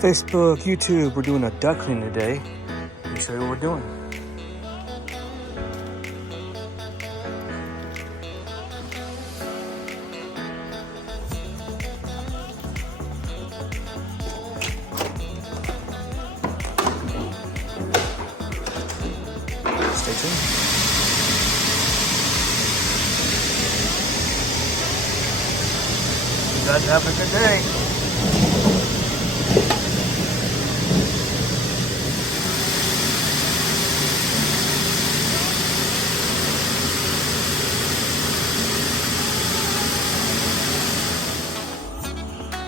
Facebook, YouTube, we're doing a duct cleaning today. Let me show you what we're doing. Stay tuned. You guys have a good day.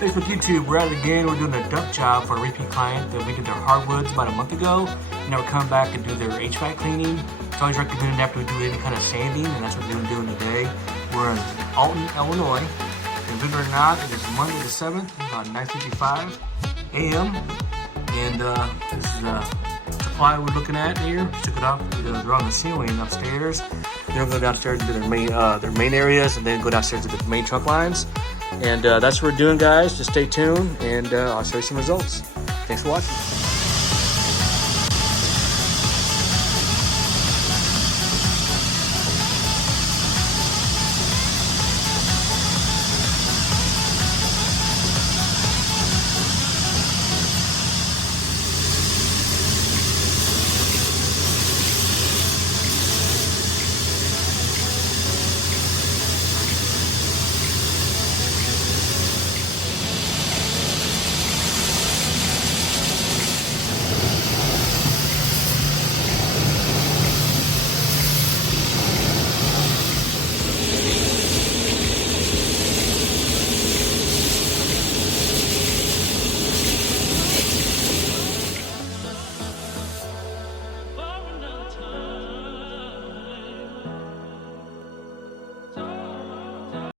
Facebook, YouTube, we're at it again. We're doing a duct job for a repeat client that we did their hardwoods about a month ago. And now we're coming back and do their HVAC cleaning. It's always recommended after we do any kind of sanding, and that's what we're doing today. We're in Alton, Illinois. And believe it or not, it is Monday the 7th, about 9:55 a.m. And this is the supply we're looking at here. We took it off. They're on the ceiling upstairs. They'll go downstairs and do their main areas, and then go downstairs to the main trunk lines. And that's what we're doing, guys. Just stay tuned, and I'll show you some results. Thanks for watching.